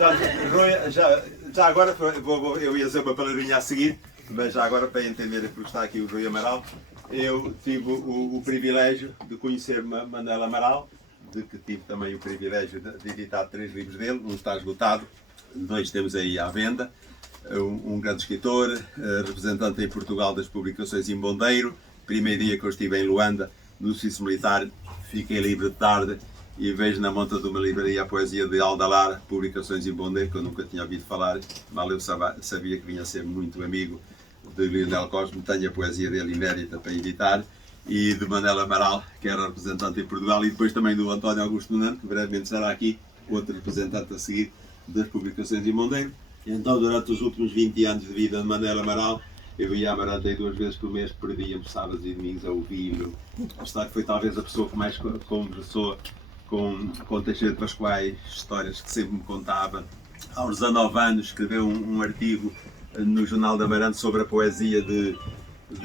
Portanto, Rui, já agora, eu ia dizer uma palavrinha a seguir, mas já agora para entender porque está aqui o Rui Amaral, eu tive o privilégio de conhecer Manuel Amaral, de que tive também o privilégio de editar 3 livros dele, um está esgotado, 2 temos aí à venda, um grande escritor, representante em Portugal das publicações Imbondeiro. Primeiro dia que eu estive em Luanda, no serviço militar, fiquei livre de tarde e vejo na monta de uma livraria a poesia de Aldalar, publicações Imbondeiro, que eu nunca tinha ouvido falar, mal eu sabia que vinha a ser muito amigo de Lionel Cosme, tenho a poesia dele inédita para editar, e de Manuel Amaral, que era representante em Portugal, e depois também do António Augusto Nuno, que brevemente será aqui, outro representante a seguir das publicações Imbondeiro. E então, durante os últimos 20 anos de vida de Manuel Amaral, eu ia a Amarante aí 2 vezes por mês, perdia-me sábados e domingos a ouvi-lo. Foi talvez a pessoa que mais conversou com Teixeira de Pascoais, histórias que sempre me contava. Aos 19 anos escreveu um artigo no Jornal da Amarante sobre a poesia de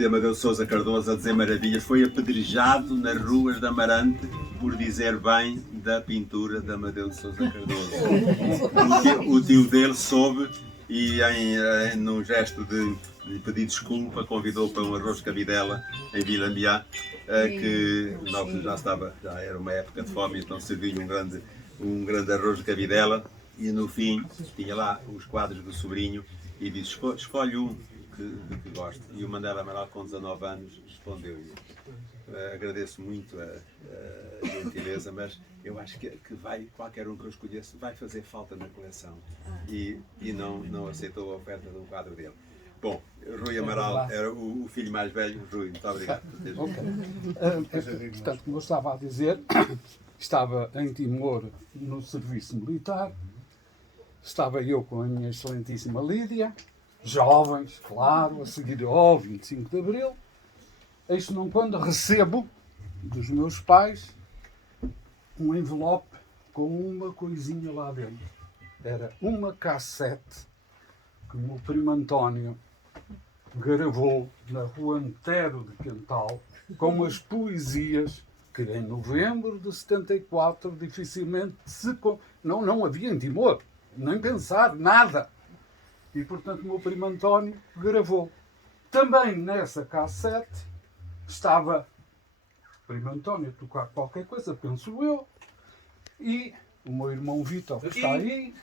Amadeu de Sousa Cardoso, a dizer maravilhas. Foi apedrejado nas ruas de Amarante por dizer bem da pintura de Amadeu de Sousa Cardoso. O tio dele soube e, num gesto de pedir desculpa, convidou para um arroz de cabidela em Vila Ambiá, que já era uma época de fome, então serviu um grande arroz de cabidela, e no fim tinha lá os quadros do sobrinho e disse: escolhe um que goste. E o Manuel Amaral, com 19 anos, respondeu-lhe. Agradeço muito a gentileza, mas eu acho que qualquer um que eu escolhesse vai fazer falta na coleção. E não aceitou a oferta de um quadro dele. Bom, Rui Amaral era o filho mais velho. Rui, muito obrigado por teres vindo. Portanto, como eu estava a dizer, estava em Timor no serviço militar, estava eu com a minha excelentíssima Lídia, jovens, claro, a seguir ao 25 de Abril. Eis não quando recebo dos meus pais um envelope com uma coisinha lá dentro. Era uma cassete que o meu primo António gravou na rua Antero de Quental, com as poesias que em novembro de 74 dificilmente não havia em Timor, nem pensar, nada. E portanto o meu primo António gravou. Também nessa cassete estava o primo António a tocar qualquer coisa, penso eu, e o meu irmão Vítor que está aí.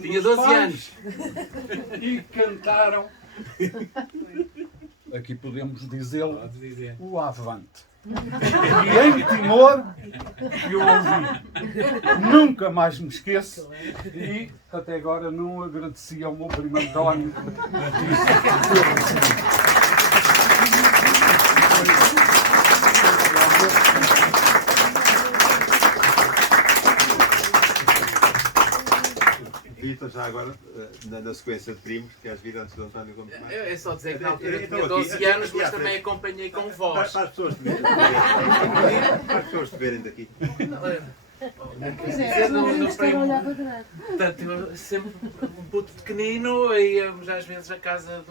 Tinha 12 anos. E cantaram, aqui podemos dizê-lo, o Avante. E em Timor eu ouvi. Nunca mais me esqueço. E até agora não agradeci ao meu primo António. Vitor, já agora, na sequência de primos, que és vir antes do António Gomes Maia. É só dizer que na altura tinha 12 anos, mas também acompanhei com voz. Para as pessoas te verem. Para as pessoas te verem daqui. Portanto, eu sempre um puto pequenino, íamos às vezes à casa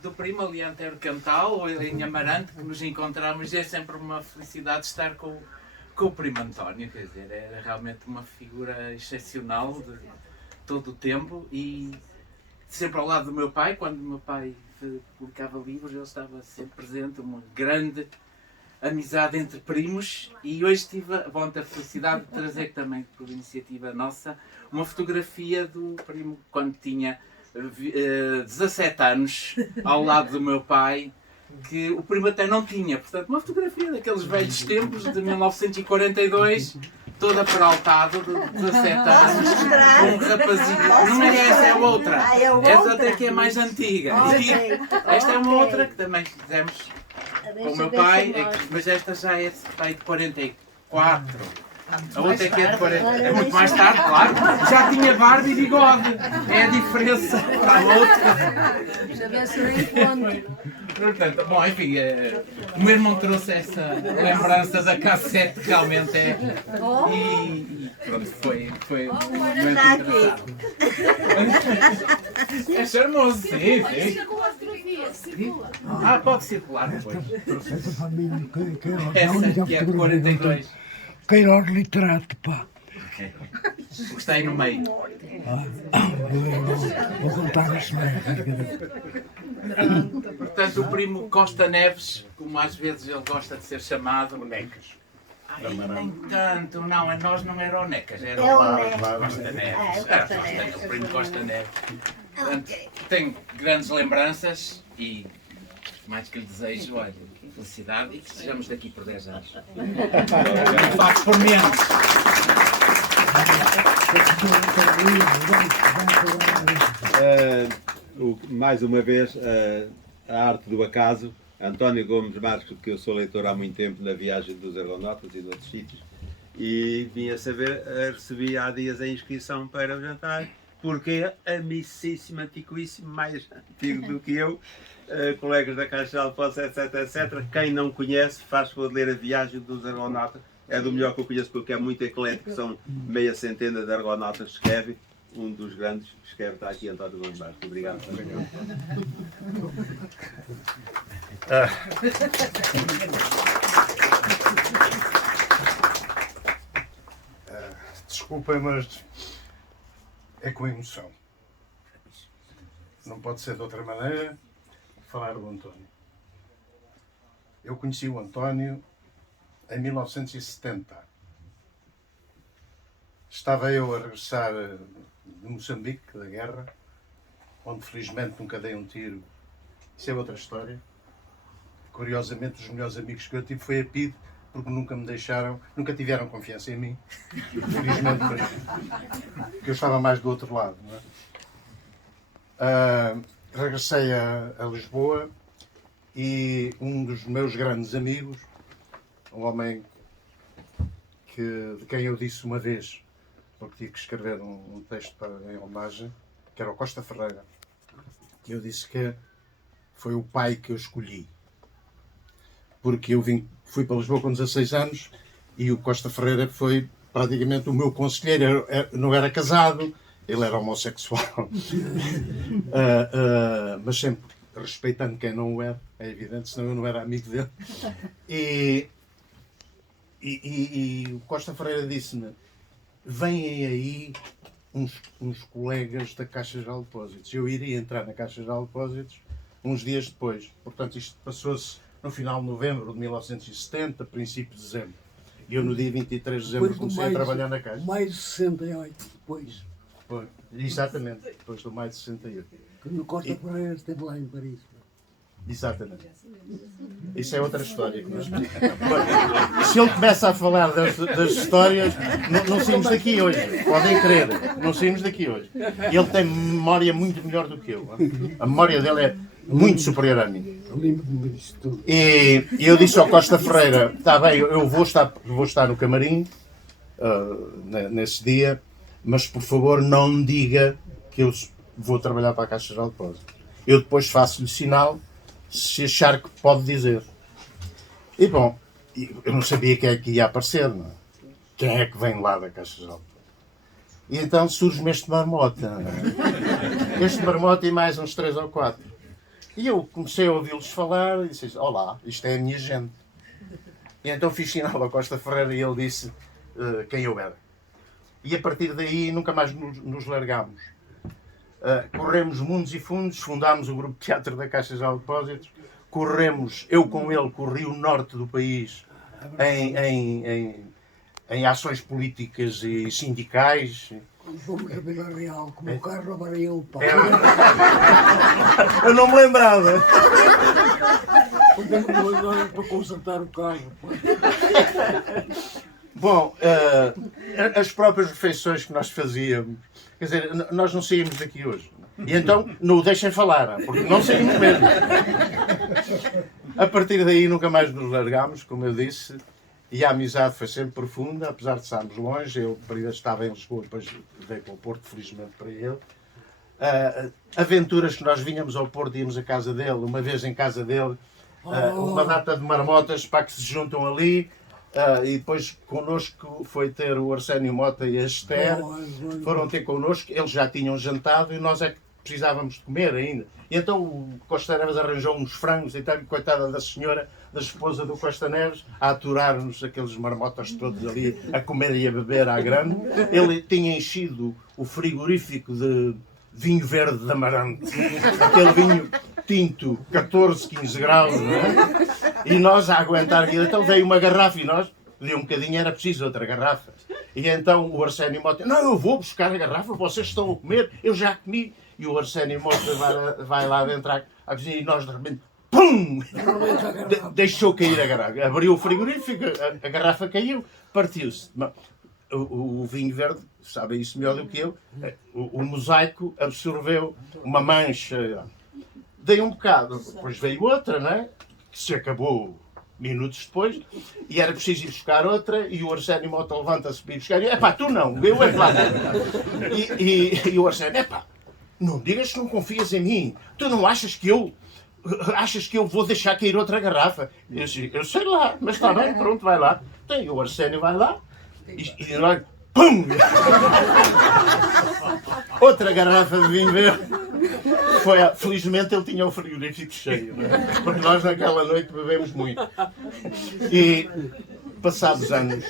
do primo ali Antero Cantal, ou em Amarante, que nos encontramos, e é sempre uma felicidade estar com o primo António, quer dizer, era realmente uma figura excepcional de todo o tempo, e sempre ao lado do meu pai. Quando o meu pai publicava livros, ele estava sempre presente, uma grande amizade entre primos. E hoje tive a felicidade de trazer também, por iniciativa nossa, uma fotografia do primo quando tinha 17 anos, ao lado do meu pai, que o primo até não tinha. Portanto, uma fotografia daqueles velhos tempos de 1942, toda peraltada, de 17 anos, com um rapazinho. Não é essa, é outra. Essa até que é mais antiga. E esta é uma outra que também fizemos com o meu pai, mas esta já é de 44. A outra é que é de 40. É muito mais tarde, claro. Já tinha barba e bigode. É a diferença para a outra. Já deve ser encontro. Portanto, bom, enfim, o meu irmão trouxe essa lembrança da cassete, que realmente é. E pronto, foi muito engraçado. É charmoso, sim, sim. Pode circular depois. Essa que é de 42. Queiroz literato, pá. O que está aí no meio. Vou contar a história. Portanto, o primo Costa Neves, como às vezes ele gosta de ser chamado. Bonecas. Ai, nem tanto, não, a nós não era o Necas, era o Costa Neves. Era o primo Costa Neves. Portanto, tenho grandes lembranças e mais que lhe desejo, olha, felicidade e que estejamos daqui por 10 anos. Não faço por menos. Mais uma vez, a arte do acaso. António Gomes Marques, que eu sou leitor há muito tempo na Viagem dos Argonautas e de outros sítios, e vim a saber, recebi há dias a inscrição para o jantar, porque é amicíssimo, antiquíssimo, mais antigo do que eu, colegas da Caixa de Depósitos, etc, etc. Quem não conhece, faz favor ler a Viagem dos Argonautas, é do melhor que eu conheço porque é muito eclético, são meia centena de argonautas que escreve. Um dos grandes que escreve está aqui, António Gomes Marques. Obrigado. Desculpem, mas é com emoção. Não pode ser de outra maneira falar do António. Eu conheci o António em 1970. Estava eu a regressar de Moçambique, da guerra, onde felizmente nunca dei um tiro. Isso é outra história. Curiosamente, os melhores amigos que eu tive foi a PIDE, porque nunca me deixaram, nunca tiveram confiança em mim. Felizmente, porque eu estava mais do outro lado. Não é? Regressei a Lisboa e um dos meus grandes amigos, um homem de quem eu disse uma vez, porque tive que escrever um texto em homenagem, que era o Costa Ferreira. Eu disse que foi o pai que eu escolhi. Porque eu fui para Lisboa com 16 anos e o Costa Ferreira foi praticamente o meu conselheiro. Não era casado, ele era homossexual. Mas sempre respeitando quem não o era, é evidente, senão eu não era amigo dele. E o Costa Ferreira disse-me: vêm aí uns colegas da Caixa Geral de Depósitos. Eu iria entrar na Caixa Geral de Depósitos uns dias depois. Portanto, isto passou-se no final de novembro de 1970, princípio de dezembro. E eu no dia 23 de dezembro comecei a trabalhar na Caixa. Maio de 68, depois. Foi, exatamente, depois do maio de 68. Quando o Costa Ferreira esteve lá em Paris. Exatamente. Isso é outra história. Se ele começa a falar das histórias, não saímos daqui hoje. Podem crer, não saímos daqui hoje. Ele tem memória muito melhor do que eu. A memória dele é muito superior à minha. Eu lembro-me disso tudo. E eu disse ao Costa Ferreira: está bem, eu vou estar no camarim nesse dia, mas por favor não me diga que eu vou trabalhar para a Caixa Geral de Depósitos. Eu depois faço-lhe sinal se achar que pode dizer. E bom, eu não sabia quem é que ia aparecer, não é? Quem é que vem lá da Caixa Geral de Depósitos. E então surge-me este marmota. Este marmota e mais uns 3 ou 4. E eu comecei a ouvi-los falar e disse: olá, isto é a minha gente. E então fiz sinal ao Costa Ferreira e ele disse quem eu era. E a partir daí nunca mais nos largámos. Corremos mundos e fundos, fundámos o grupo de teatro da Caixa Geral de Depósitos, eu com ele corri o norte do país em ações políticas e sindicais. Quando fomos a Vila Real, com o meu carro, agora eu, pá. Eu não me lembrava. Agora para consertar o carro. Bom, as próprias refeições que nós fazíamos, quer dizer, nós não saímos daqui hoje. E então não o deixem falar, porque não saímos mesmo. A partir daí nunca mais nos largámos, como eu disse, e a amizade foi sempre profunda, apesar de estarmos longe. Eu primeiro estava em Lisboa, depois veio para o Porto, felizmente para ele. Aventuras que nós vinhamos ao Porto, íamos à casa dele, uma vez em casa dele, uma data de marmotas para que se juntam ali. E depois connosco foi ter o Arsénio Mota e a Esther, foram ter connosco, eles já tinham jantado e nós é que precisávamos de comer ainda. E então o Costa Neves arranjou uns frangos e tal, e coitada da senhora, da esposa do Costa Neves, a aturar-nos aqueles marmotas todos ali, a comer e a beber à grande. Ele tinha enchido o frigorífico de vinho verde de Amarante, aquele vinho tinto, 14, 15 graus, não é? E nós a aguentar aquilo. Então veio uma garrafa e nós, de um bocadinho, era preciso outra garrafa. E então o Arsénio Mota, não, eu vou buscar a garrafa, vocês estão a comer, eu já comi. E o Arsénio Mota vai lá dentro à cozinha e nós de repente, pum! Deixou cair a garrafa. Abriu o frigorífico, a garrafa caiu, partiu-se. O vinho verde, sabe isso melhor do que eu, o mosaico absorveu uma mancha. Dei um bocado, depois veio outra, né? Que se acabou minutos depois, e era preciso ir buscar outra, e o Arsénio Mota levanta-se para ir buscar, e epá, tu não, eu é lá. E o Arsénio, epá, não digas que não confias em mim, tu não achas que eu vou deixar cair outra garrafa? Eu sei lá, mas está bem, pronto, vai lá. Então, o Arsénio vai lá, e nós, pum! Outra garrafa de vinho verde. Felizmente ele tinha o frigorífico cheio, não é? Porque nós naquela noite bebemos muito. E passados anos,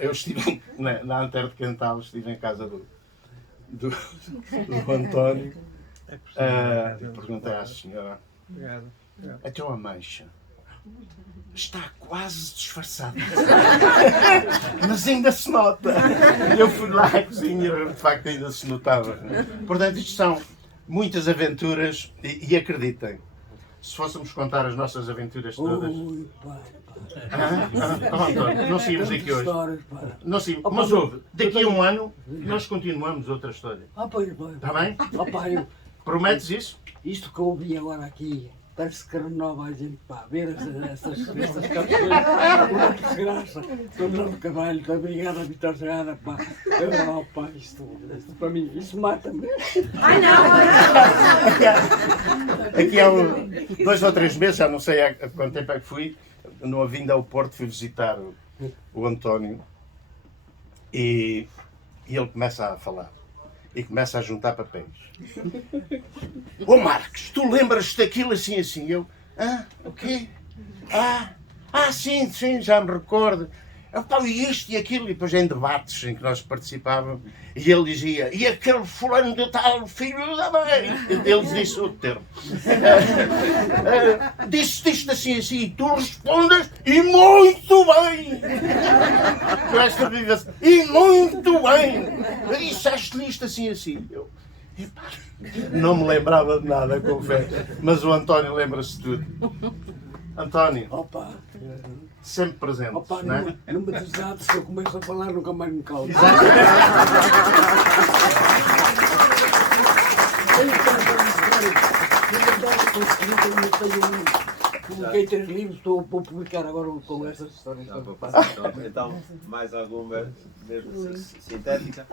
eu estive na Antero de Cantal, estive em casa do António, e perguntei à senhora, então a mancha está quase disfarçada, mas ainda se nota. Eu fui lá à cozinha e de facto ainda se notava. Portanto, isto são muitas aventuras e acreditem, se fôssemos contar as nossas aventuras todas... Ui, pai. Não saímos daqui hoje. Não saímos. Mas houve, daqui a um ano nós continuamos outra história. Pois. Está bem? Pai, Prometes isso? isto que eu ouvi agora aqui, parece que renova a gente para ver estas canções. Uma desgraça. Estou Nuno Carvalho, da Brigada Vitor Serrada, pá. Pá, isto para mim, isso mata-me. Ai não! Aqui há 2 ou 3 meses, já não sei há quanto tempo é que fui, numa vinda ao Porto, fui visitar o António e ele começa a falar e começa a juntar papéis. Ô Marcos, tu lembras-te daquilo assim assim? Eu, o quê? Sim, já me recordo. E isto e aquilo, e depois em debates em que nós participávamos, e ele dizia, e aquele fulano de tal, filho da mãe, ele disse outro termo, disse isto assim assim, e tu respondes, e muito bem, com esta vivacidade, e muito bem, disseste-lhe isto assim assim, eu, epá, não me lembrava de nada, confesso, mas o António lembra-se de tudo. António, Opa, sempre presente, não é? não me desato, se eu começo a falar nunca mais me calmo. Publiquei 3 livros, estou a publicar agora com essas histórias. Então, mais alguma, mesmo sintética.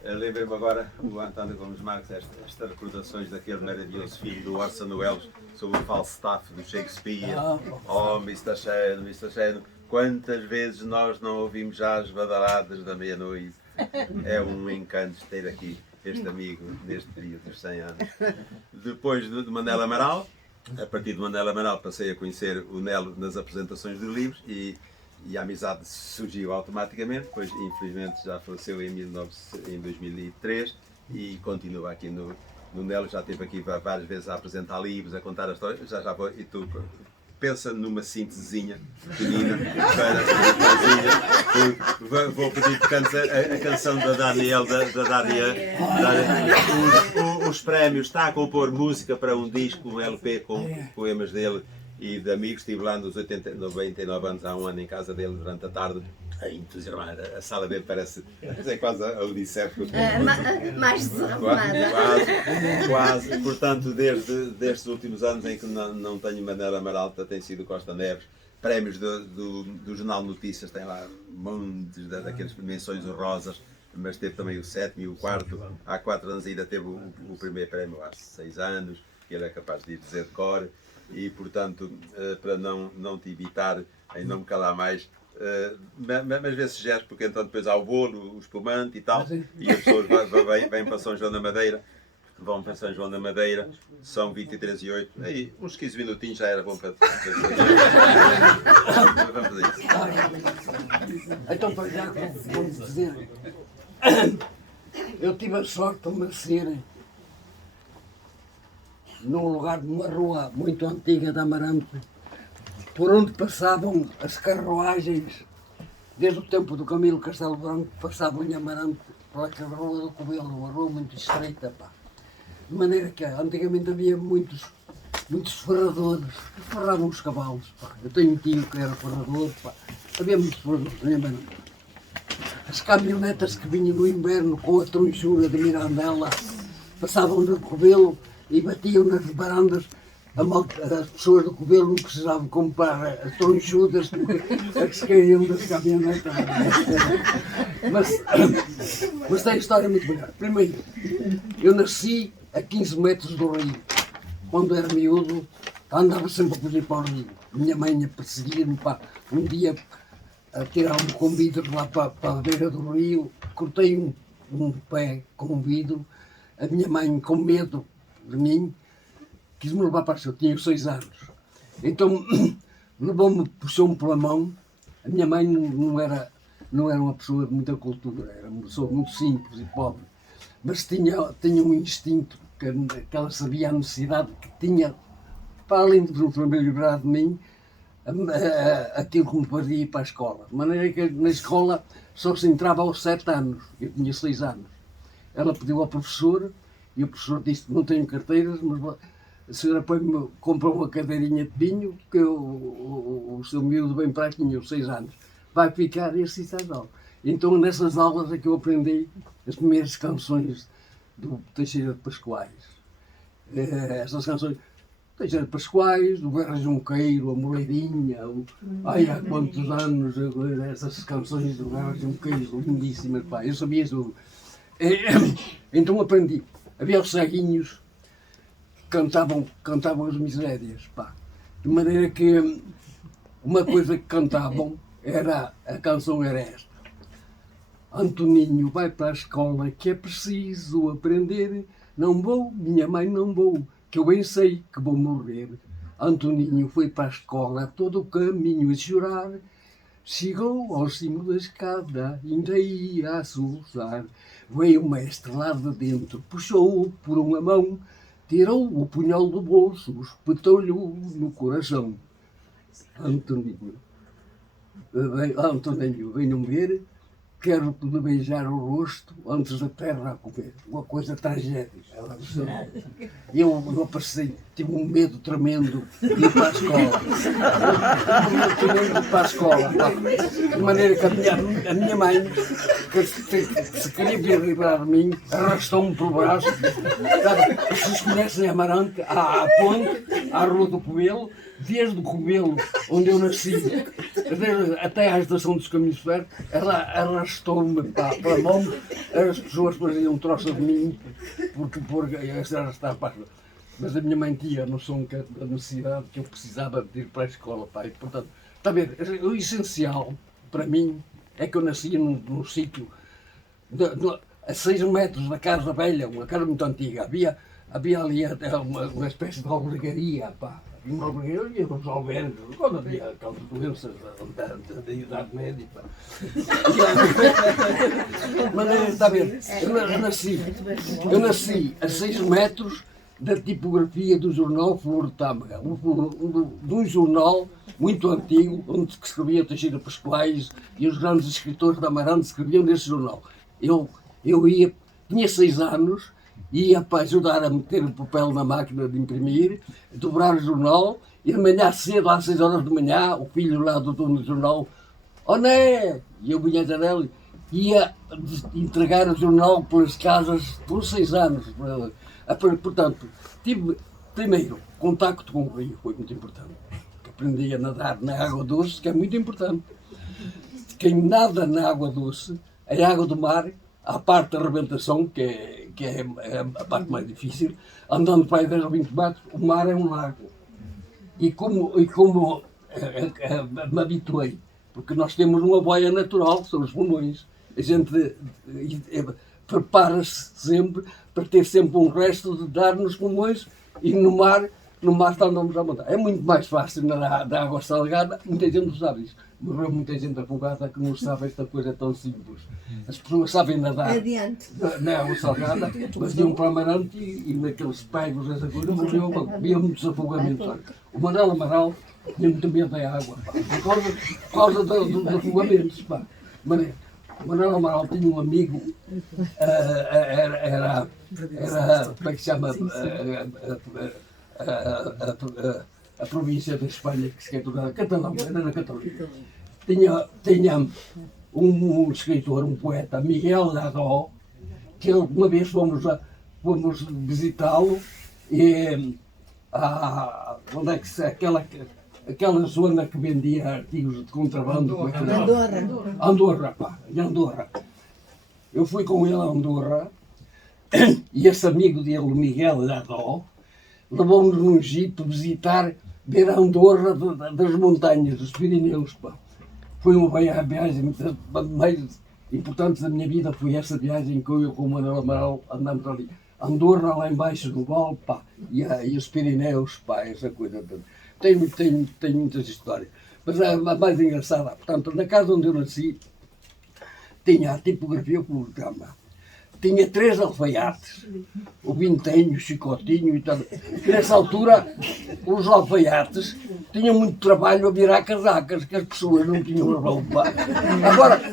Lembrei-me agora, o António Gomes Marques, estas recordações daquele maravilhoso filme do Orson Welles sobre o Falstaff do Shakespeare. Oh, Mr. Shannon, quantas vezes nós não ouvimos já as badaladas da meia-noite. É um encanto ter aqui este amigo neste período dos 100 anos. Depois de Manela Amaral, a partir de Manela Amaral passei a conhecer o Nelo nas apresentações de livros e a amizade surgiu automaticamente, pois infelizmente já faleceu em 2003 e continua aqui no Nelo, já esteve aqui várias vezes a apresentar livros, a contar as histórias, já vou, e tu pensa numa síntesezinha pequenina para vou pedir que cantes a canção da Daniel, os prémios, está a compor música para um disco, um LP com poemas dele e de amigos. Estive lá nos 99 anos, há um ano, em casa dele durante a tarde, a entusiasmar. A sala dele parece quase a Unicef. Mais desarrumada. Quase. Portanto, desde estes últimos anos em que não tenho Manela Amaral, tem sido Costa Neves. Prémios do Jornal Notícias, tem lá montes daqueles menções honrosas, mas teve também o 7º e o 4º. Há 4 anos ainda teve o primeiro prémio, há 6 anos, que ele é capaz de dizer de cor. E, portanto, para não te evitar, em não me calar mais, mas vê se gesto, porque então depois há o bolo, o espumante e tal, e as pessoas vêm para São João da Madeira, vão para São João da Madeira, são 23h08, aí uns 15 minutinhos já era bom para vamos fazer isso. Então, para já, vamos dizer, eu tive a sorte de nascer num lugar, numa rua muito antiga de Amarante, por onde passavam as carruagens, desde o tempo do Camilo Castelo Branco, passavam em Amarante, pela rua do Covelo, uma rua muito estreita, pá. De maneira que antigamente havia muitos ferradores que ferravam os cavalos, pá. Eu tenho um tio que era ferrador, pá. Havia muitos ferradores em Amarante. As caminhonetas que vinham no inverno com a tronchura de Mirandela passavam no Covelo e batiam nas varandas. As pessoas do Covelo não precisavam comprar as tronchudas a que se caíam das caminhonetas. Mas tem história muito boa. Primeiro, eu nasci a 15 metros do rio. Quando era miúdo, andava sempre a fugir para o rio. Minha mãe a perseguir-me, pá. Um dia, a tirar-me com vidro lá para a beira do rio, cortei um pé com um vidro. A minha mãe, com medo de mim, quis-me levar para a eu tinha 6 anos. Então, levou-me, puxou-me pela mão. A minha mãe não era uma pessoa de muita cultura, era uma pessoa muito simples e pobre. Mas tinha um instinto que ela sabia a necessidade que tinha, para além de me livrar de mim, aquilo que me fazia ir para a escola. De maneira que na escola só se entrava aos 7 anos, eu tinha 6 anos. Ela pediu ao professor, e o professor disse que não tenho carteiras, mas a senhora comprou uma cadeirinha de vinho, que o seu miúdo bem para aqui, tinha 6 anos, vai ficar e assim está mal. Então nessas aulas é que eu aprendi as primeiras canções do Teixeira de Pascoais. Essas canções, Teixeira de Pascoais, do Guerra Junqueiro, a Moleirinha, ai há quantos anos, essas canções do Guerra Junqueiro, lindíssimas, pá, eu sabia tudo. Então aprendi. Havia os ceguinhos que cantavam as misérias, pá. De maneira que uma coisa que cantavam a canção era esta. Antoninho vai para a escola que é preciso aprender. Não vou, minha mãe, não vou, que eu bem sei que vou morrer. Antoninho foi para a escola todo o caminho a chorar. Chegou ao cimo da escada, ainda ia a soluçar. Veio o mestre lá de dentro, puxou-o por uma mão, tirou o punhal do bolso, espetou-lhe no coração. Antoninho, venham ver, quero lhe beijar o rosto antes da terra a comer. Uma coisa tragédia. Eu apareci, tive um medo tremendo de ir para a escola. De maneira que a minha mãe, que se queria vir livrar de mim, arrastou-me pelo braço. Vocês conhecem Amarante, à ponte, à Rua do Covelo, desde o Covelo, onde eu nasci, até à estação dos Caminhos Ferros, ela arrastou-me para a mão. As pessoas faziam um troço de mim, porque ela estava para. Mas a minha mãe tinha a noção da necessidade que eu precisava de ir para a escola, pai. Portanto, está a ver, o essencial para mim é que eu nasci num sítio a 6 metros da casa velha, uma casa muito antiga. Havia ali até uma espécie de albergaria, pá. Uma albergaria, uns albergues, quando havia aquelas doenças da Idade Média, pá. Mas está a ver, eu nasci a 6 metros da tipografia do jornal Flor de Tâmega, de um jornal muito antigo, onde se escrevia Teixeira Pascoais e os grandes escritores da Amarante escreviam nesse jornal. Eu ia, tinha 6 anos, ia para ajudar a meter o papel na máquina de imprimir, dobrar o jornal, e amanhã cedo, às 6 horas de manhã, o filho lá do dono do jornal, Né! E eu vinha à janela e ia entregar o jornal pelas casas por 6 anos. Portanto, tive primeiro contacto com o rio, foi muito importante. Aprendi a nadar na água doce, que é muito importante. Quem nada na água doce, a água do mar, a parte da arrebentação, que é a parte mais difícil, andando para aí 10 ou 20 metros, o mar é um lago. E como me habituei, porque nós temos uma boia natural, que são os pulmões. A gente prepara-se sempre para ter sempre um resto de dar nos pulmões e no mar andamos a montar. É muito mais fácil nadar da água salgada, muita gente não sabe isso. Morreu muita gente afogada que não sabe esta coisa tão simples. As pessoas sabem nadar Adiante. na água salgada, mas iam para Amarante e naqueles pegos, essa coisa, havia muitos afogamentos. Olha, o Manuel Amaral tinha muito medo da água, pá, por causa dos afogamentos. Pá. O Manuel Amaral tinha um amigo, era como é que se chama? A província da Espanha, que se quer tornar Catalão, era na Catalunha. Tinha um escritor, um poeta, Miguel Ladó, que uma vez fomos visitá-lo e onde é que se, aquela zona que vendia artigos de contrabando. Andorra, pá, em Andorra. Eu fui com ele a Andorra e esse amigo dele, Miguel Ladó, levou-nos num jeep visitar, ver a Andorra das montanhas, dos Pirineus. Pá. Foi uma viagem mais importante da minha vida, foi essa viagem que eu e o Manuel Amaral andamos ali. Andorra lá embaixo do Val, pá, e os Pirineus, pá, essa coisa. Tem muitas histórias. Mas a mais engraçada, portanto, na casa onde eu nasci, tinha a tipografia por cama. Tinha 3 alfaiates, o Vintenho, o Chicotinho e tal. Nessa altura, os alfaiates tinham muito trabalho a virar casacas, que as pessoas não tinham roupa.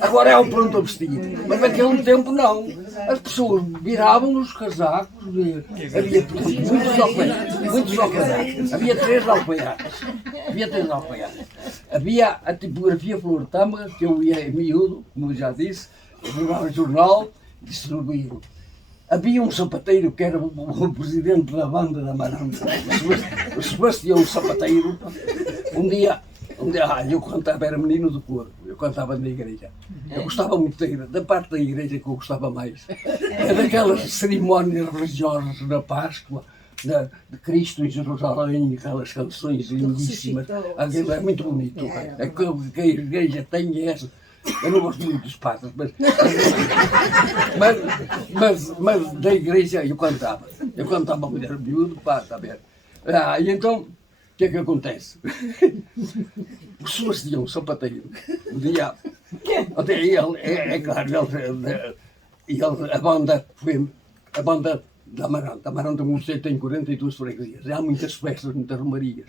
Agora é o pronto a vestir, mas naquele tempo não. As pessoas viravam os casacos, havia muitos alfaiates. Havia 3 alfaiates. Havia a tipografia Flor de Tâmara, que eu ia em miúdo, como eu já disse, jogava jornal, distribuíram. Havia um sapateiro que era o presidente da banda da Amarante, o Sebastião Sapateiro. Um dia eu cantava, era menino do coro, eu cantava na igreja. Eu gostava muito da parte da igreja que eu gostava mais. É daquelas cerimónias religiosas na Páscoa, de Cristo em Jerusalém, aquelas canções lindíssimas. Aquilo é muito bonito. É que a igreja tem essa. Eu não gosto muito dos padres, mas da igreja eu cantava. Eu cantava mulher miúdo, pá, está bem. E então, o que é que acontece? Os senhores tinham um sapateiro. Um dia, até ele, é claro, a banda foi a banda da Amarante. A Amarante do Museu tem 42 freguesias. Há muitas festas, muitas romarias.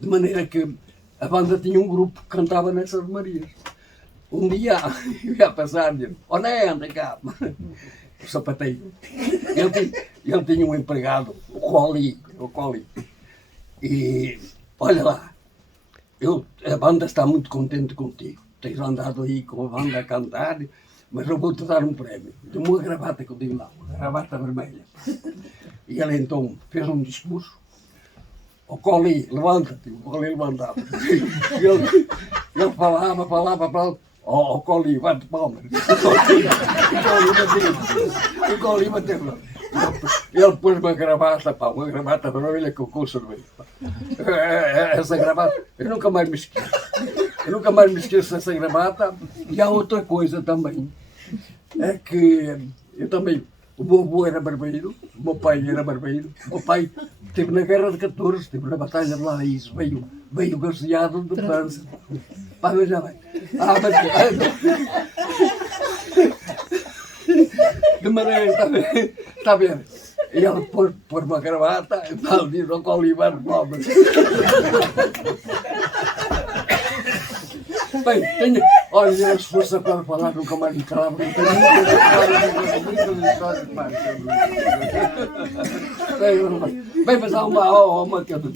De maneira que a banda tinha um grupo que cantava nessas romarias. Um dia eu ia passar-lhe, anda cá, o sapateiro. Ele tinha um empregado, o Coli. E olha lá, a banda está muito contente contigo. Tens andado aí com a banda a cantar, mas eu vou-te dar um prémio. Deu-me uma gravata que eu digo lá, uma gravata vermelha. E ele então fez um discurso. O Coli, levanta-te. O Coli levantava. Ele falava. O Coli, bate palmas. O Coli bateu. Ele pôs uma gravata vermelha que eu conservei. Essa gravata, eu nunca mais me esqueço dessa gravata. E há outra coisa também, é que eu também, o meu avô era barbeiro, o meu pai era barbeiro. O meu pai esteve na Guerra de 14, esteve na Batalha de Laís, veio gaseado de França. Pá, veja bem. De maneira, está a ver? E ele pôs uma gravata e tal, diz ao Colibar Palmas. Bem, olha, se fosse para falar, nunca mais me calava. Bem, mas há uma que eu não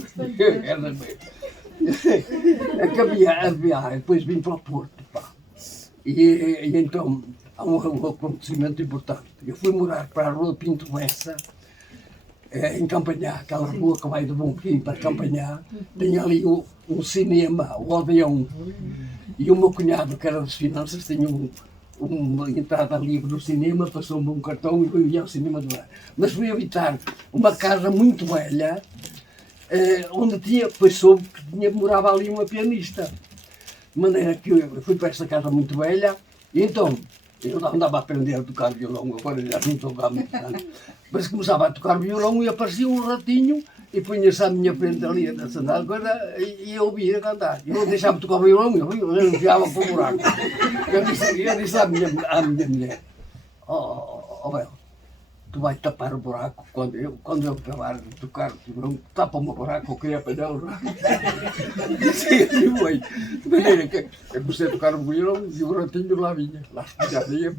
é que havia, depois vim para o Porto, pá. E então há um acontecimento importante. Eu fui morar para a rua Pinto Bessa, em Campanhá, aquela rua que vai de Bonfim para Campanhá. Tem ali um cinema, o Odeon. E o meu cunhado, que era das finanças, tinha uma entrada livre no cinema, passou-me um cartão e eu ia ao cinema do ar. Mas fui habitar uma casa muito velha, onde depois soube que morava ali uma pianista. De maneira que eu fui para esta casa muito velha, e então Eu andava a aprender a tocar violão, agora já não estou cá muito tanto. Mas começava a tocar violão e aparecia um ratinho e punha-se à minha frente ali a dançar e eu ouvia cantar. Eu não deixava de tocar violão, eu enfiava para o buraco. Eu disse à minha mulher, Bel, tu vais tapar o buraco quando eu acabar de tocar o violão, tapa-me o buraco, eu queria apanhar o rato. E assim foi. De maneira que eu comecei a tocar o violão e o ratinho lá vinha. Lá já vinha a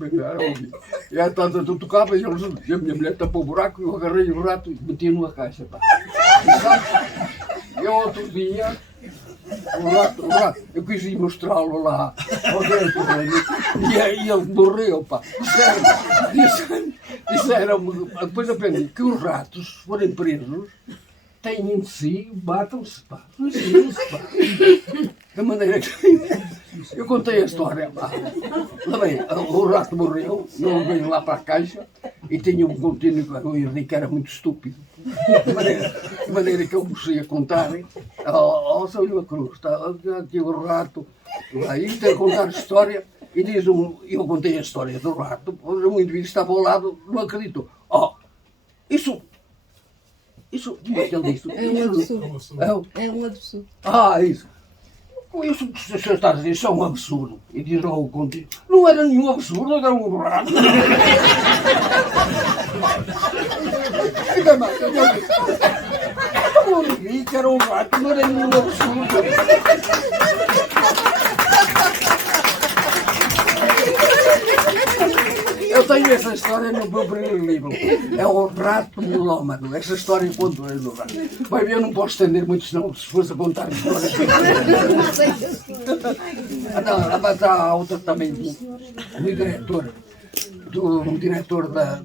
ouvir. E a tanta eu tocava e a minha mulher tapou o buraco, eu agarrei o rato e meti numa caixa. Pá. E outro dia, o rato, eu quis ir mostrá-lo lá ao diretor e ele morreu, pá. Disseram-me, depois aprendi que os ratos, se forem presos, têm em si, batam-se, pá. Suicidam-se, pá. Da maneira que eu contei a história, pá. Lá bem, o rato morreu, eu veio lá para a caixa e tinha um contínuo que era muito estúpido. De maneira que eu comecei a contar, São Lima Cruz, está aqui o rato, aí tem a contar a história, e diz eu contei a história do rato, o indivíduo estava ao lado, não acreditou. Isso, como é que ele disse? É um absurdo. É um absurdo. Isso. Isso que o senhor está a dizer, isso é um absurdo. E diz o contínuo, não era nenhum absurdo, era um rato. Fica mais, eu vi que era um rato, não era nenhum absurdo. Eu tenho essa história no meu primeiro livro. É o rato melómano. Essa história eu conto no rato. Vai ver, eu não posso estender muito, senão se fosse a contar a história. Mas há outra também um diretor da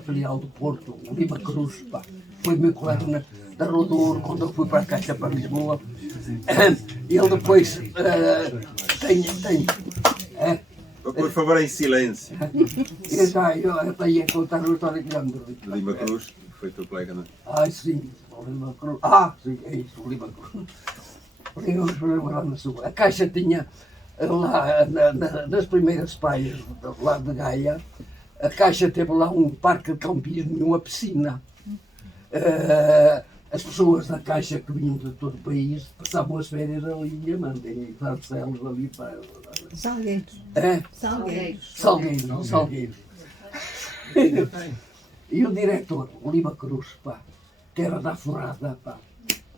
filial do Porto, o Lima Cruz, pá. Foi meu colega da Rua do Ouro quando eu fui para a Caixa para Lisboa. E ele depois tem Por favor, em silêncio. Eu tenho a contar uma história que já me deu. Lima Cruz, foi teu colega, não é? Sim, o Lima Cruz. Sim, é isso, o Lima Cruz. A Caixa tinha lá nas primeiras praias lá de Gaia, a Caixa teve lá um parque de campismo e uma piscina. As pessoas da Caixa que vinham de todo o país passavam as férias ali em Diamante, em Barcelos, ali para... Salgueiros. Salgueiros. E o diretor, o Lima Cruz, pá, que era da Forrada, pá,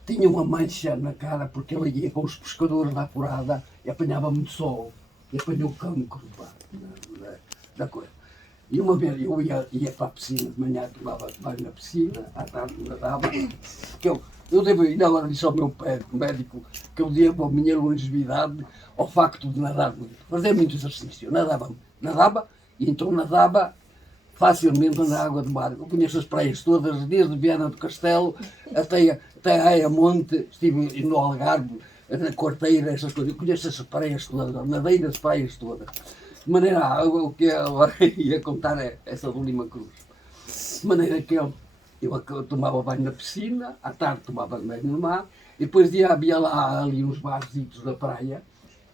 tinha uma mancha na cara porque ele ia com os pescadores da Forrada e apanhava muito sol. E apanhou cancro, pá, da coisa. E uma vez eu ia para a piscina de manhã, tomava banho na piscina, à tarde nadava. Eu devo, ainda agora disse ao meu médico que eu devo a minha longevidade ao facto de nadar muito, fazer muito exercício. Nadava e então nadava facilmente na água do mar. Eu conheço as praias todas, desde Viana do Castelo até Ayamonte, estive no Algarve, na Corteira, essas coisas. Eu conheço essas praias todas, nadei nas praias todas. De maneira, o que eu agora ia contar é essa do Lima Cruz. De maneira que eu tomava banho na piscina, à tarde tomava banho no mar, e depois havia lá ali uns barzitos da praia,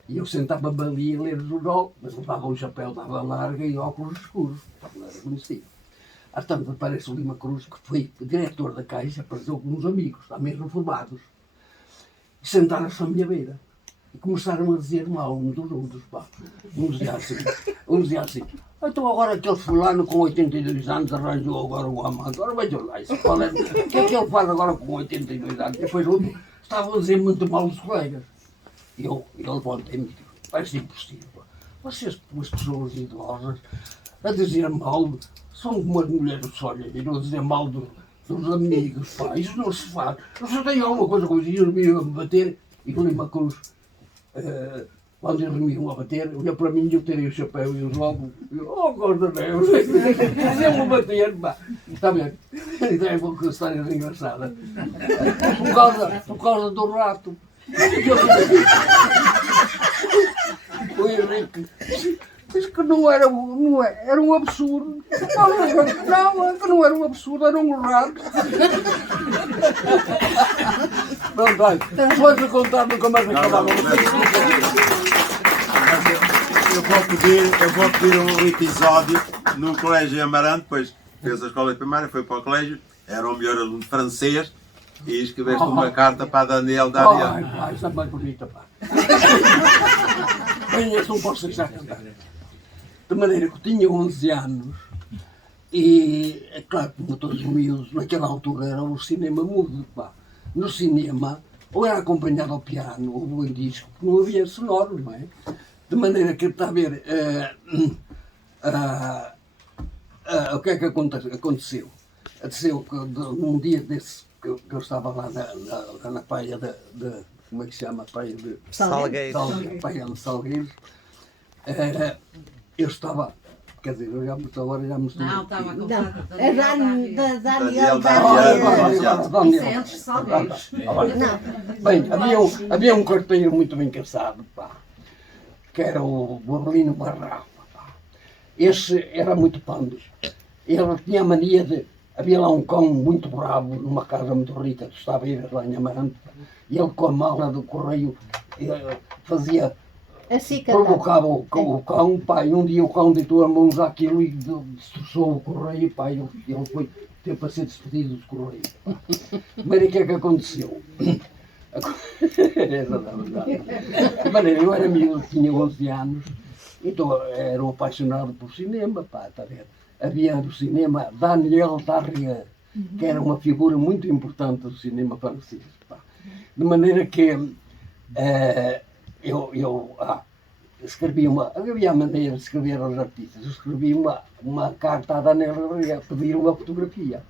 e eu sentava-me ali a ler o jornal, mas levava um chapéu, dava larga e óculos escuros, não era conhecido. Às tantas aparece o Lima Cruz, que foi diretor da Caixa, apareceu com uns amigos, também reformados, e sentaram-se à minha beira. E começaram a dizer mal uns dos outros, pá. Uns diziam assim, então agora aquele fulano com 82 anos arranjou agora um amante, agora vejam lá, isso, o que é que ele faz agora com 82 anos? Depois estavam a dizer muito mal os colegas. E eu levantei-me e digo, parece impossível, pá. Vocês, as pessoas idosas, a dizer mal, são como as mulheres olham e não dizer mal dos amigos, pá, isso não se faz. Você tem alguma coisa com isso, e eles me bater, e o Lima Cruz, quando eles me iam a bater, olhou para mim e eu tirei o chapéu e os logo, gosto de Deus, eu-me bater, pá, está bem, é uma história engraçada, por causa do rato. O Henrique disse que não era um absurdo. Não, que não era um absurdo, era um rato. Pronto, olha, depois de contar nunca mais acabava. eu vou pedir um episódio no Colégio Amarante, depois fez a escola primária, foi para o colégio, era o melhor aluno de francês e escreveste uma carta para a Daniel Daniel. Ai, pá, isso é mais bonita, pá. Bem, eu não posso deixar cantar. De maneira que eu tinha 11 anos e, é claro, como todos os miúdos, naquela altura era o cinema mudo, pá. No cinema, ou era acompanhado ao piano ou em disco, porque não havia sonoro, não é? De maneira que, está a ver, o que é que aconteceu? Aconteceu que num dia desse que eu estava lá na praia de como é que se chama? Praia de Salgueiros. Praia de Salgueiros. Eu estava, quer dizer, eu agora já me estou. Não, estava com Daniel Daniel. Daniel. Antes de Salgueiros. Bem, havia um carteiro muito bem caçado, pá, que era o Borlino Barrafa, pá. Esse era muito pando. Ele tinha a mania de... Havia lá um cão muito bravo, numa casa muito rica, que estava a ir lá em Amarante, e ele com a mala do correio fazia... Assim Provocava o cão, pá, e um dia o cão deitou as mãos àquilo e destroçou o correio, pá, e ele foi ter para ser despedido do correio. Mas o que é que aconteceu? Maneira, eu era miúdo, tinha 11 anos, então era um apaixonado por cinema, pá, está a ver? Havia no cinema Daniel Darrieux, que era uma figura muito importante do cinema francês, pá. De maneira que eu escrevi havia a maneira de escrever aos artistas, eu escrevi uma carta a Daniel Darrieux a pedir uma fotografia.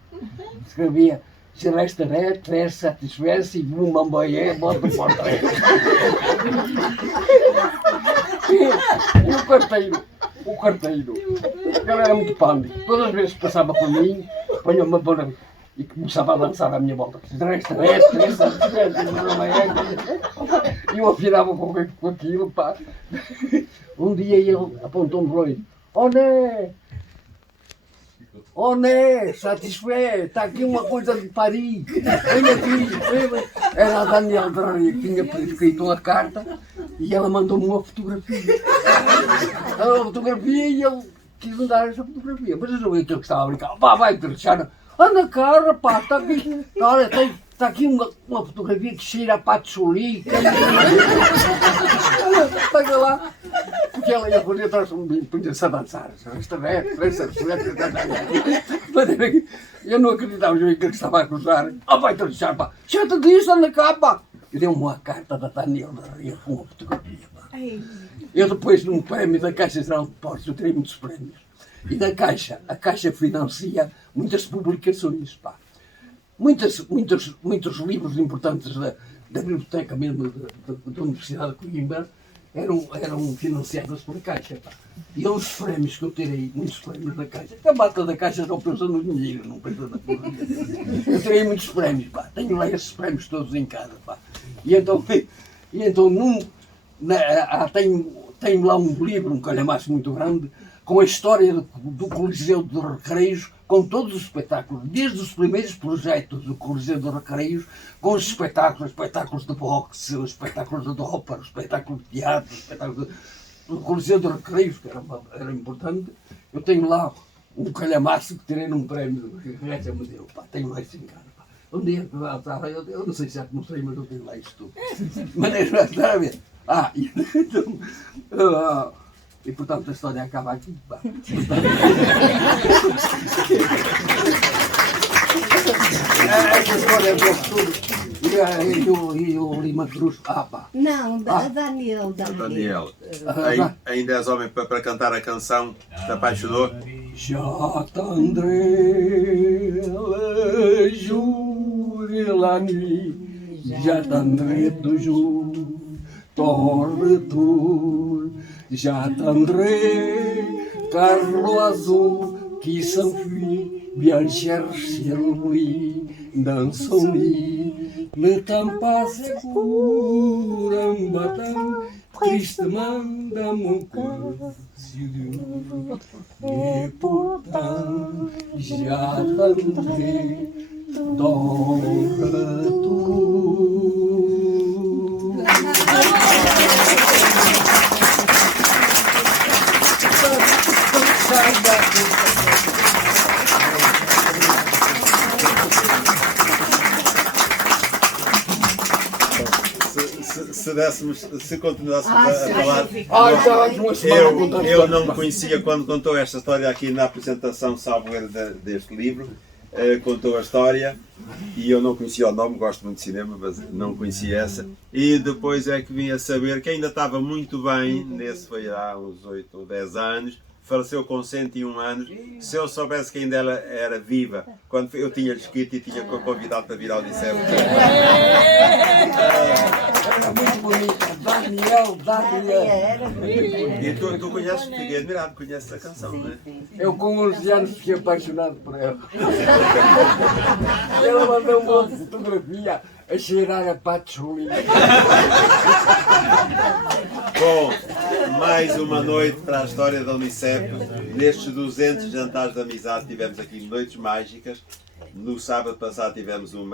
Escrevia: "Je resterai très satisfait si vous m'envoyez votre portrait." E o carteiro, ele era muito pânico. Todas as vezes que passava por mim, punha-me a pôr e começava a dançar à minha volta. E eu afinava com aquilo, pá. Um dia ele apontou-me para mim: "Oh, né, satisfeito, está aqui uma coisa de Paris, vem aqui." Era a Daniel Darrieux que tinha escrito a carta e ela mandou-me uma fotografia. A fotografia e ele quis me dar essa fotografia. Mas eu não vi aquilo que estava a brincar. Pá, vai deixar. Anda cá, rapaz, está aqui. Olha, está aqui uma fotografia que cheira a patchouli. Pega lá. Porque ela ia por atrás de mim, punha-se a dançar. Eu não acreditava que ele estava a cruzar. Vai deixar, pá. Chata disso, anda cá, pá. E deu-me uma carta da Daniel Darrieux com uma fotografia, pá. Eu depois, num prémio da Caixa Geral de Depósitos, eu tirei muitos prémios. E da Caixa, a Caixa financia muitas publicações, pá. Muitos livros importantes da biblioteca mesmo da Universidade de Coimbra eram financiados pela Caixa, pá. E os prémios que eu tirei, muitos prémios da Caixa, a malta da Caixa não pensa no dinheiro, não pensa na porra. Eu tirei muitos prémios, pá. Tenho lá esses prémios todos em casa, pá. E então tenho lá um livro, um calhamaço muito grande, com a história do Coliseu de Recreios, com todos os espetáculos, desde os primeiros projetos do Coliseu de Recreios, com os espetáculos de boxe, os espetáculos de ópera, os espetáculos de teatro, os espetáculos do Coliseu de Recreios, que era importante. Eu tenho lá um calhamaço que tirei num prémio que a Régia me deu, pá, tenho lá isso em casa. Pá. Um dia, eu não sei se já te mostrei, mas eu tenho lá isto tudo. Maneira, está a ver? E portanto a história acaba aqui. Essa história é do futuro. E o Lima Cruz. Pá. Não, Daniel. Daniel, ainda és homem para cantar a canção que te apaixonou? Já t'andré le jour et la nuit, j'attendrai toujours ton retour. J'attendrai car l'oiseau qui s'enfuit vient chercher lui dans son lit. Le temps passe pour un battant tristement dans mon cœur. Et pourtant j'attendrai ton retour. se continuássemos a falar. Estava aqui uma semana contando Eu não me conhecia quando contou esta história aqui na apresentação, salvo erro, deste livro. Contou a história e eu não conhecia o nome, gosto muito de cinema, mas não conhecia essa. E depois é que vim a saber que ainda estava muito bem, nesse foi há uns 8 ou 10 anos, faleceu com 101 anos. Se eu soubesse que ainda ela era viva, quando eu tinha-lhe escrito e tinha convidado para vir ao Odisseia. Era muito bonita. Daniel. E tu conheces, fiquei admirado, conheces a canção, não é? Eu com 11 anos fiquei apaixonado por ela. Ela mandou uma fotografia a cheirar a patchouli. Bom, mais uma noite para a história da Unicef. Nestes 200 jantares de amizade tivemos aqui noites mágicas. No sábado passado tivemos um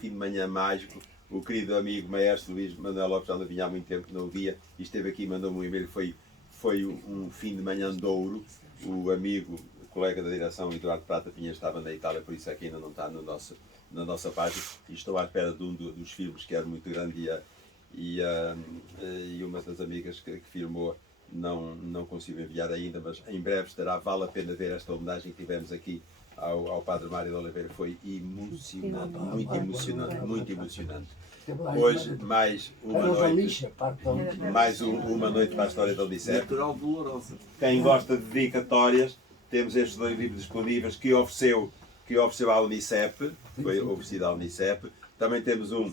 fim de manhã mágico. O querido amigo maestro Luís Manuel Lopes já não vinha há muito tempo que não o via e esteve aqui e mandou-me um e-mail. Foi um fim de manhã de ouro. O amigo, o colega da direção, Eduardo Prata Pinha, estava na Itália, por isso é que ainda não está na nossa página. E estou à espera de um dos filmes que era muito grande e uma das amigas que filmou não consigo enviar ainda, mas em breve estará. Vale a pena ver esta homenagem que tivemos aqui ao Padre Mário de Oliveira. Foi emocionante, muito emocionante. Hoje mais uma noite para a história da Unicef. Quem gosta de dedicatórias, temos estes 2 livros disponíveis que ofereceu à Unicef, foi oferecido à Unicef. Também temos um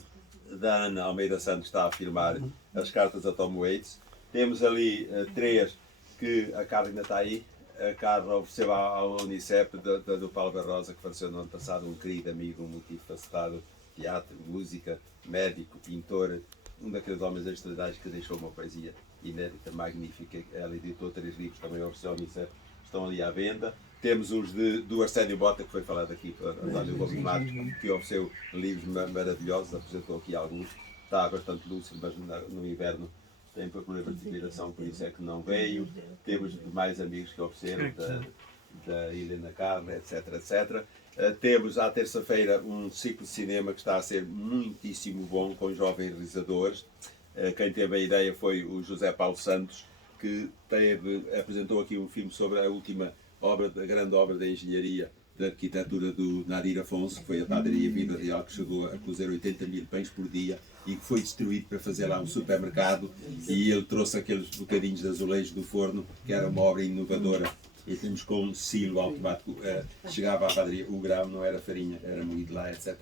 da Ana Almeida Santos, que está a firmar as cartas a Tom Waits. Temos ali 3 que a Carla ainda está aí. A Carla ofereceu à Unicef do Paulo Barrosa, que faleceu no ano passado, um querido amigo, multifacetado, teatro, música, médico, pintor, um daqueles homens extraordinários que deixou uma poesia inédita, magnífica. Ela editou 3 livros, também ofereceu à Unicef, estão ali à venda. Temos os do Arsénio Bota, que foi falado aqui por António Gomes Matos, que ofereceu livros maravilhosos, apresentou aqui alguns, está bastante lúcido, mas no inverno tem problemas de respiração, por isso é que não veio. Temos mais amigos que ofereceram, da Helena Carla, etc. Temos à terça-feira um ciclo de cinema que está a ser muitíssimo bom, com jovens realizadores. Quem teve a ideia foi o José Paulo Santos, que apresentou aqui um filme sobre a última a grande obra da engenharia, da arquitetura do Nadir Afonso, que foi a padaria Vida Real, que chegou a cozer 80 mil pães por dia e que foi distribuído para fazer lá um supermercado, e ele trouxe aqueles bocadinhos de azulejos do forno, que era uma obra inovadora. E temos com um silo automático, chegava à padaria, o grão não era farinha, era moído lá, etc,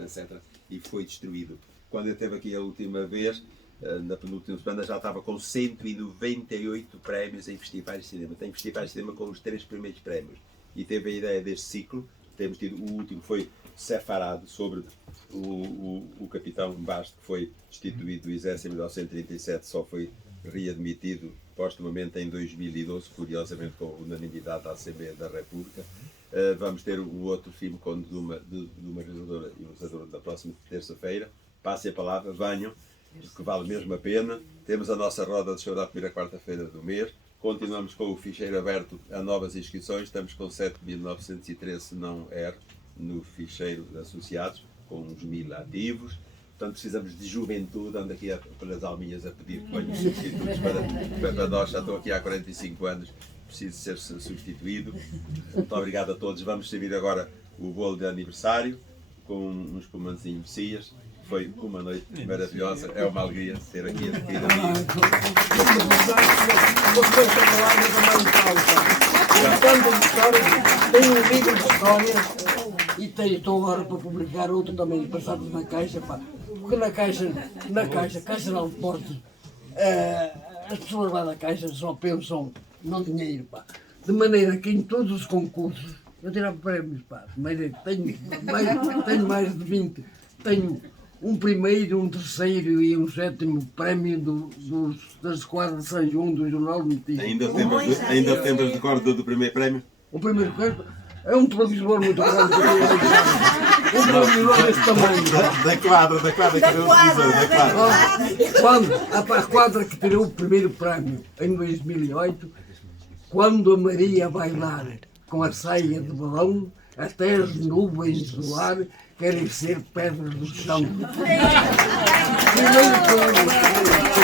e foi distribuído. Quando eu esteve aqui a última vez, na penúltima semana, já estava com 198 prémios em festivais de cinema. Tem festivais de cinema com os 3 primeiros prémios. E teve a ideia deste ciclo. Temos tido o último, foi Sefarado, sobre o capitão Basto, que foi destituído do exército em 1937, só foi readmitido postumamente em 2012, curiosamente com unanimidade da Assembleia da República. Vamos ter um outro filme de uma realizadora e um realizador da próxima terça-feira. Passe a palavra, venham, que vale mesmo a pena. Temos a nossa roda de show da primeira quarta-feira do mês. Continuamos com o ficheiro aberto a novas inscrições. Estamos com 7.913, se não erro, no ficheiro de associados, com uns 1.000 ativos. Portanto, precisamos de juventude. Ando aqui pelas alminhas a pedir que venham substitutos para nós. Já estou aqui há 45 anos, preciso ser substituído. Muito obrigado a todos. Vamos servir agora o bolo de aniversário com uns pumanzinhos Messias. Foi uma noite maravilhosa, é uma alegria ter aqui a querida amiga. Tenho um livro de histórias e estou agora para publicar outro também, passados na caixa, pá. Porque na caixa não de portos, as pessoas lá da caixa só pensam no dinheiro, pá. De maneira que em todos os concursos eu tirava prémios, pá. De maneira que tenho mais de 20, tenho um primeiro, um terceiro e um sétimo prémio das esquadras de São João do Jornal de Notícias. Ainda temos de cor do primeiro prémio? O primeiro prémio é um televisor muito grande. Um televisor deste tamanho. Da quadra que deu o televisor, da quadra. A quadra que tirou o primeiro prémio em 2008, quando a Maria bailar com a saia de balão, até as nuvens do ar querem ser pedras do chão. Primeiro prémio.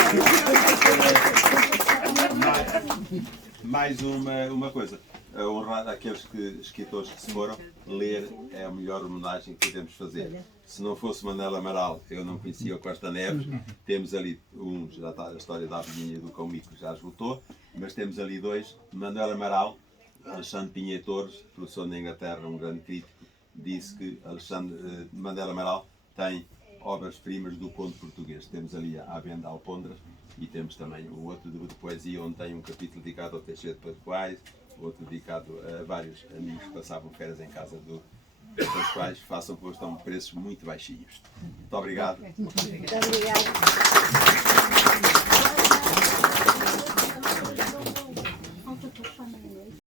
Mais uma coisa. A honrar aqueles escritores que se foram, ler é a melhor homenagem que podemos fazer. Se não fosse Manuel Amaral, eu não conhecia o Costa Neves. Temos ali já está, a história da Abelhinha e do Cão Mico já esgotou, mas temos ali dois. Manuel Amaral, Alexandre Pinheiro Torres, professor na Inglaterra, um grande crítico, disse que Manuel Amaral tem obras-primas do conto português. Temos ali a venda Alpondras e temos também o outro de poesia, onde tem um capítulo dedicado ao Teixeira de Pascoais, outro dedicado a vários amigos que passavam férias em casa dos Pascoais. Façam, porque estão preços muito baixinhos. Muito obrigado. Muito obrigada.